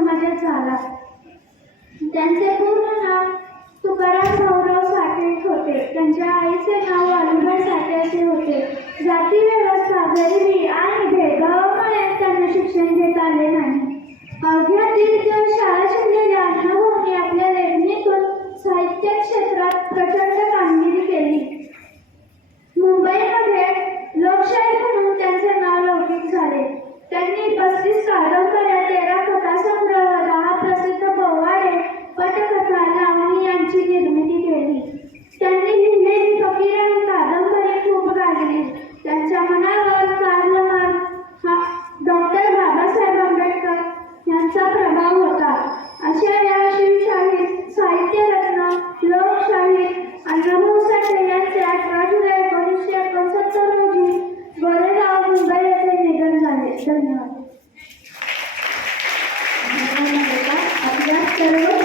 समाजात झाला त्यांचे पूर्ण नाव तुकाराम गौरव साठे होते. त्यांच्या आईचे नाव वालुबाई साठे असे होते. जाती व्यवस्था गरिबी आणि भेदभावामुळे त्यांना शिक्षण घेत आले नाही. अवघ्या दीड दिवस शाळा शिकलेल्या अण्णाभाऊंनी आपल्या लेखणीतून साहित्य क्षेत्रात प्रचंड कामगिरी केली. केली. त्यांनी लिहिले फकीर आणि कादंबरी खूप गाजली. त्यांच्या मनावर कार्ल मार्क्स हा डॉक्टर बाबासाहेब आंबेडकर यांचा प्रभाव होता. अशा या शिवशाही साहित्यरत्न लोकशाही अण्णाभाऊ साठे यांचे अठरा जुलै एकोणीसशे एकोणसत्तर रोजी गोरेगाव मुंबई येथे निधन झाले. धन्यवाद. सर्व